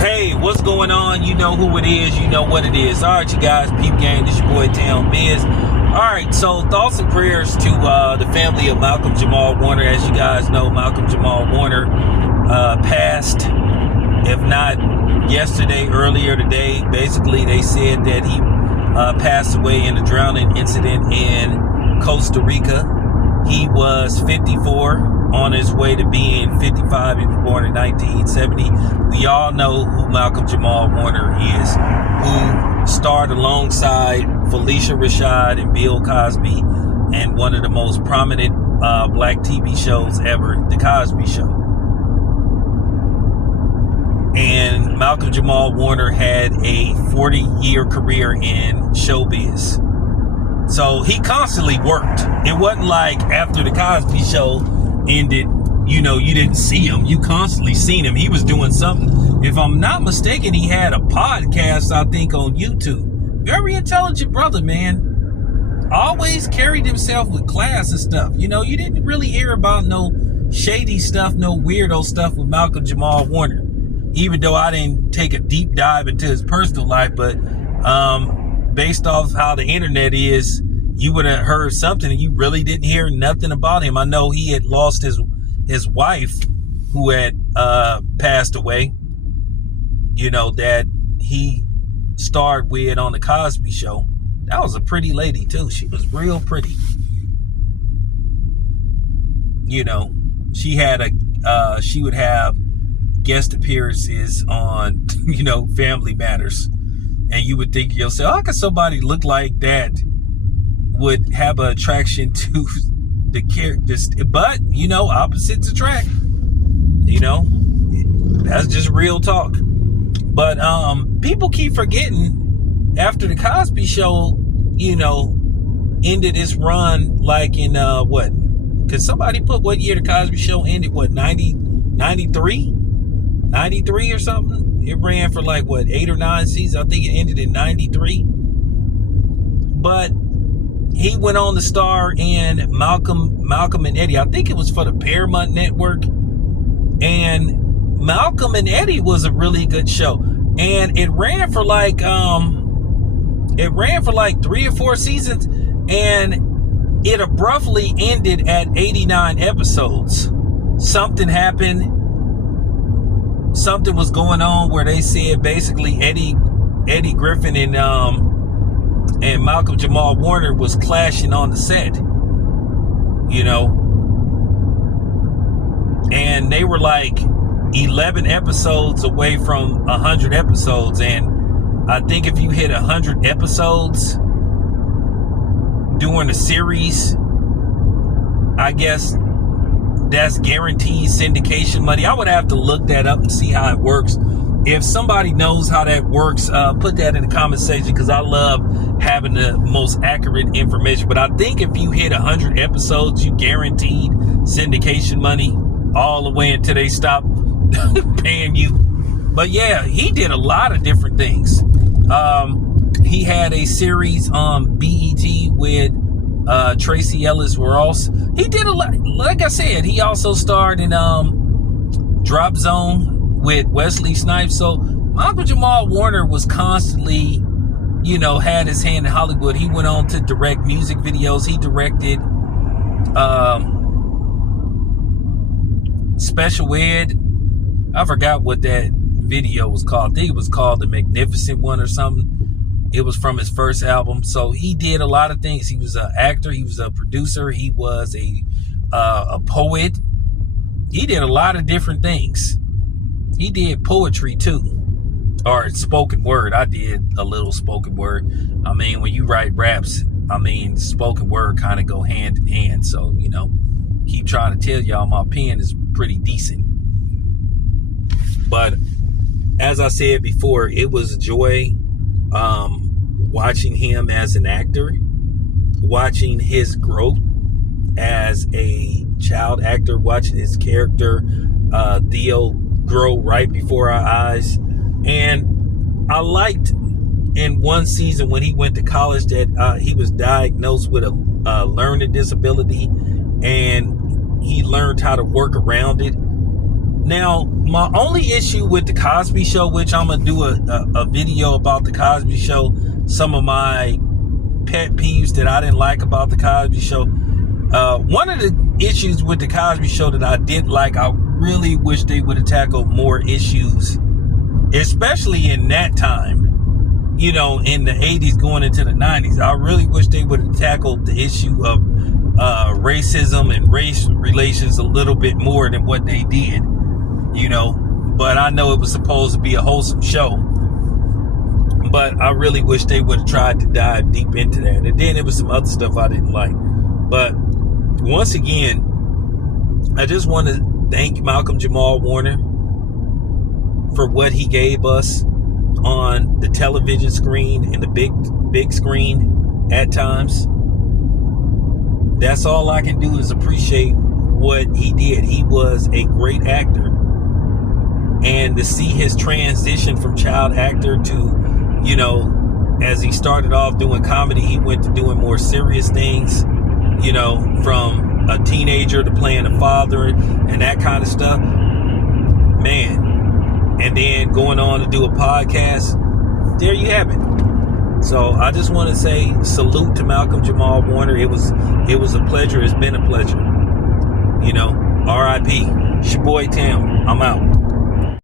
Hey, what's going on? You know who it is. You know what it is. All right, you guys. Peep Gang. This your boy, Town Biz. All right, so thoughts and prayers to the family of Malcolm Jamal Warner. As you guys know, Malcolm Jamal Warner passed, if not yesterday, earlier today. Basically, they said that he passed away in a drowning incident in Costa Rica. He was 54. On his way to being 55. He was born in 1970. We all know who Malcolm Jamal Warner is, who starred alongside Felicia Rashad and Bill Cosby and one of the most prominent black TV shows ever, The Cosby Show. And Malcolm Jamal Warner had a 40-year career in showbiz. So he constantly worked. It wasn't like after The Cosby Show ended, you know, you didn't see him. You constantly seen him. He was doing something. If I'm not mistaken, he had a podcast, I think, on YouTube. Very intelligent brother, man. Always carried himself with class and stuff. You know, you didn't really hear about no shady stuff, no weirdo stuff with Malcolm Jamal Warner. Even though I didn't take a deep dive into his personal life, but based off how the internet is, you would have heard something and you really didn't hear nothing about him. I know he had lost his wife, who had passed away, you know, that he starred with on The Cosby Show. That was a pretty lady, too. She was real pretty. You know, she would have guest appearances on, you know, Family Matters. And you would think to yourself, how could somebody look like that would have an attraction to the characters? But, you know, opposites attract. You know, that's just real talk. But people keep forgetting after The Cosby Show, you know, ended its run like in what? Could somebody put what year The Cosby Show ended? What, 93 or something? It ran for like what, 8 or 9 seasons. I think it ended in 93. But he went on to star in Malcolm and Eddie. I think it was for the Paramount Network. And Malcolm and Eddie was a really good show. And it ran for like 3 or 4 seasons. And it abruptly ended at 89 episodes. Something happened. Something was going on where they said basically Eddie Griffin and Malcolm Jamal Warner was clashing on the set, you know, and they were like 11 episodes away from 100 episodes. And I think if you hit 100 episodes during a series, I guess that's guaranteed syndication money. I would have to look that up and see how it works. If somebody knows how that works, put that in the comment section, because I love having the most accurate information. But I think if you hit 100 episodes, you guaranteed syndication money all the way until they stop paying you. But yeah, he did a lot of different things. He had a series on BET with Tracy Ellis Ross. He did a lot. Like I said, he also starred in Drop Zone with Wesley Snipes. So Malcolm Jamal Warner was constantly, you know, had his hand in Hollywood. He went on to direct music videos. He directed Special Ed. I forgot what that video was called. I think it was called The Magnificent One or something. It was from his first album. So he did a lot of things. He was an actor. He was a producer. He was a poet. He did a lot of different things. He did poetry too, or spoken word. I did a little spoken word. I mean, when you write raps, I mean, spoken word kind of go hand in hand. So, you know, keep trying to tell y'all my pen is pretty decent. But as I said before, it was a joy watching him as an actor, watching his growth as a child actor, watching his character Theo grow right before our eyes. And I liked in one season when he went to college that he was diagnosed with a learning disability, and he learned how to work around it. Now, my only issue with the Cosby Show, which I'm gonna do a video about the Cosby Show, some of my pet peeves that I didn't like about the Cosby Show. One of the issues with the Cosby Show that I did like, I really wish they would have tackled more issues, especially in that time, you know, in the 80s going into the 90s. I really wish they would have tackled the issue of racism and race relations a little bit more than what they did, you know. But I know it was supposed to be a wholesome show, but I really wish they would have tried to dive deep into that. And then there was some other stuff I didn't like. But once again, I just want to thank Malcolm Jamal Warner for what he gave us on the television screen and the big screen at times. That's all I can do is appreciate what he did. He was a great actor. And to see his transition from child actor to, you know, as he started off doing comedy, he went to doing more serious things, you know, from a teenager to playing a father and that kind of stuff. Man. And then going on to do a podcast. There you have it. So I just want to say salute to Malcolm Jamal Warner. It was a pleasure. It's been a pleasure. You know, R.I.P. It's your boy Tim. I'm out.